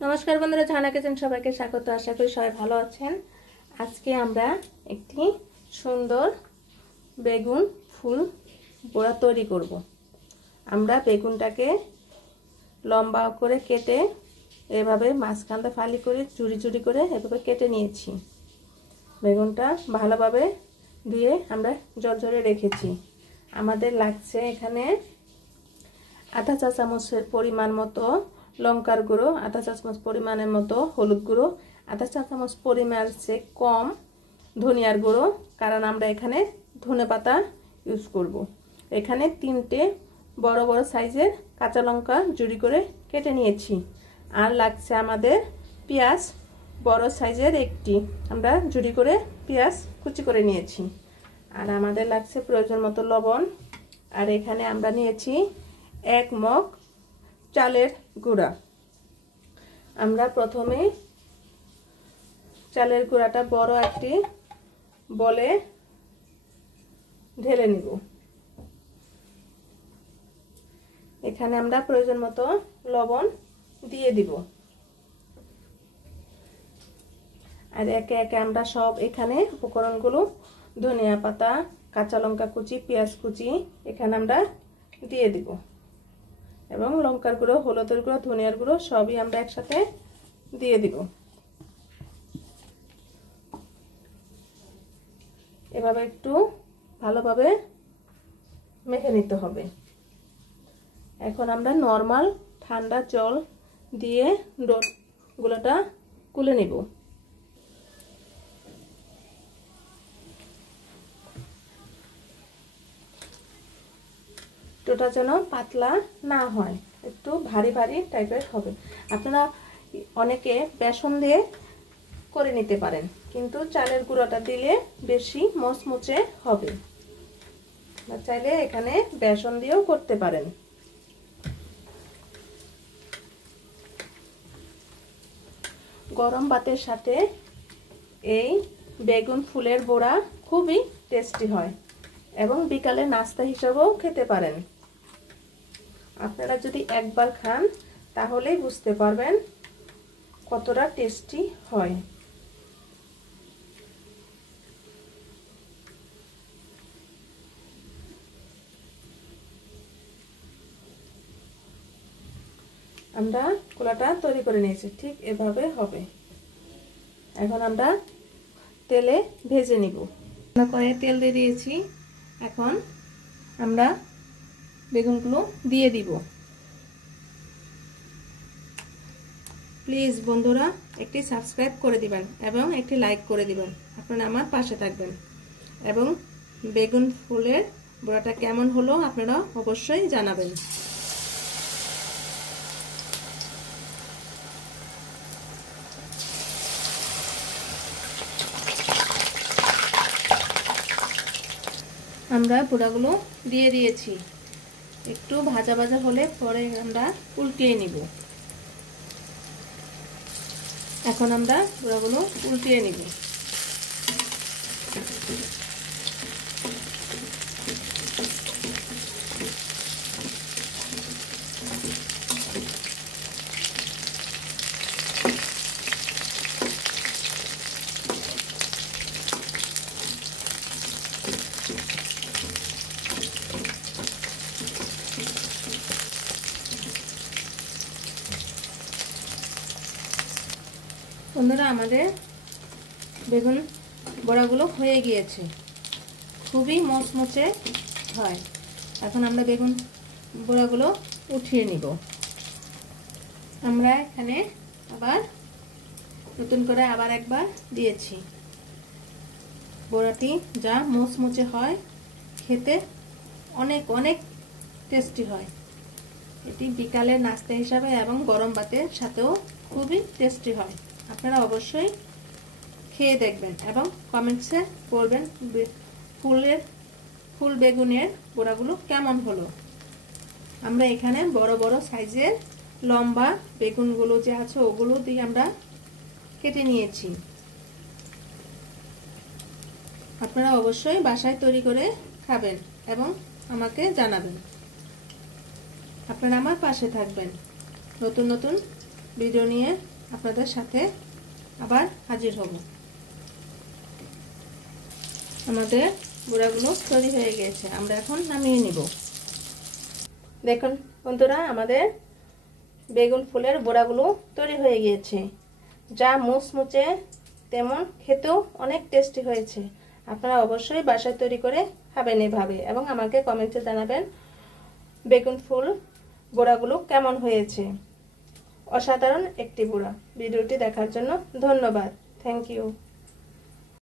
নমস্কার বন্ধুরা, ঝর্ণা কিচেন সবাইকে স্বাগত। আশা করি সবাই ভালো আছেন। আজকে আমরা একটি সুন্দর বেগুন ফুল বড়া তৈরি করব। আমরা বেগুনটাকে লম্বা করে কেটে এভাবে মাঝখানটা ফালি করে চুরি চুরি করে এভাবে কেটে নিয়েছি। বেগুনটা ভালোভাবে ধুয়ে আমরা জলঝরে রেখেছি। আমাদের লাগছে এখানে আধা চা চামচের পরিমাণ মতো লঙ্কার গুঁড়ো, আধা চা চামচ পরিমাণের মতো হলুদ গুঁড়ো, আধা চা চামচ পরিমাণ চেয়ে কম ধনিয়ার গুঁড়ো, কারণ আমরা এখানে ধনেপাতা ইউজ করব। এখানে 3টে বড় বড় সাইজের কাঁচা লঙ্কা জুড়ি করে কেটে নিয়েছি। আর লাগছে আমাদের পেঁয়াজ, বড় সাইজের একটি আমরা জুড়ি করে পেঁয়াজ কুচি করে নিয়েছি। আর আমাদের লাগছে প্রয়োজন মতো লবণ। আর এখানে আমরা নিয়েছি 1 মগ চালের গুঁড়া। আমরা প্রথমে চালের গুঁড়াটা বড় একটি বলে ঢেলে নিব। এখানে আমরা প্রয়োজন মতো লবণ দিয়ে দিব। আর একে একে আমরা সব এখানে উপকরণগুলো ধনিয়া পাতা, কাঁচা লঙ্কা কুচি, পেঁয়াজ কুচি এখানে আমরা দিয়ে দিব এবং লঙ্কার গুঁড়ো, হলুদের গুঁড়ো, ধনিয়ার গুঁড়ো সবই আমরা একসাথে দিয়ে দিব। এভাবে একটু ভালোভাবে মেখে নিতে হবে। এখন আমরা নরমাল ঠান্ডা জল দিয়ে ডোগুলোটা গুলে নিব। ডোটা যেন পাতলা না হয়, একটু ভারী ভারী টাইপের হবে। আপনারা অনেকে বেসন দিয়ে করে নিতে পারেন, কিন্তু চালের গুঁড়োটা দিলে বেশি মচমচে হবে। চাইলে এখানে বেসন দিয়েও করতে পারেন। গরম ভাতের সাথে এই বেগুন ফুলের বড়া খুবই টেস্টি হয় এবং বিকালে নাস্তা হিসেবেও খেতে পারেন। আপনারা যদি একবার খান তাহলেই বুঝতে পারবেন কতটা টেস্টি হয়। আমরা কোলাটা তৈরি করে নিয়েছি, ঠিক এভাবে হবে। এখন আমরা তেলে ভেজে নিব। কড়াইয়ে তেল দিয়ে দিয়েছি। এখন আমরা বেগুনগুলো দিয়ে দিব। প্লিজ বন্ধুরা একটি সাবস্ক্রাইব করে দিবেন এবং একটি লাইক করে দিবেন। আপনারা আমার পাশে থাকবেন এবং বেগুন ফুলের বড়াটা কেমন হলো আপনারা অবশ্যই জানাবেন। আমরা বড়াগুলো দিয়ে দিয়েছি। একটু ভাজা ভাজা হলে পরে আমরা উল্টিয়ে নিব। এখন আমরা বড়াগুলো উল্টিয়ে নিব। বন্ধুরা, আমাদের বেগুন বড়াগুলো হয়ে গিয়েছে, খুবই মচমচে হয়। এখন আমরা বেগুন বড়াগুলো উঠিয়ে নিব। আমরা এখানে আবার নতুন করে আবার একবার দিয়েছি। বড়াটি যা মচমচে হয়, খেতে অনেক অনেক টেস্টি হয়। এটি বিকালের নাস্তা হিসাবে এবং গরম ভাতের সাথেও খুবই টেস্টি হয়। আপনারা অবশ্যই খেয়ে দেখবেন এবং কমেন্টসে বলবেন ফুল বেগুনের বড়াগুলো কেমন হলো। আমরা এখানে বড় বড় সাইজের লম্বা বেগুনগুলো যে আছে ওগুলো দিয়ে আমরা কেটে নিয়েছি। আপনারা অবশ্যই বাসায় তৈরি করে খাবেন এবং আমাকে জানাবেন। আপনারা আমার পাশে থাকবেন। নতুন নতুন ভিডিও নিয়ে আপনাদের সাথে আবার হাজির হব। আমাদের বড়াগুলো তৈরি হয়ে গেছে, আমরা এখন নামিয়ে নিব। দেখুন বন্ধুরা, আমাদের বেগুন ফুলের বড়াগুলো তৈরি হয়ে গিয়েছে। যা মুচমুচে তেমন খেতেও অনেক টেস্টি হয়েছে। আপনারা অবশ্যই বাসায় তৈরি করে খাবেন এভাবে, এবং আমাকে কমেন্টে জানাবেন বেগুন ফুল বড়াগুলো কেমন হয়েছে। অসাধারণ একটি বড়া। ভিডিওটি দেখার জন্য ধন্যবাদ। Thank you.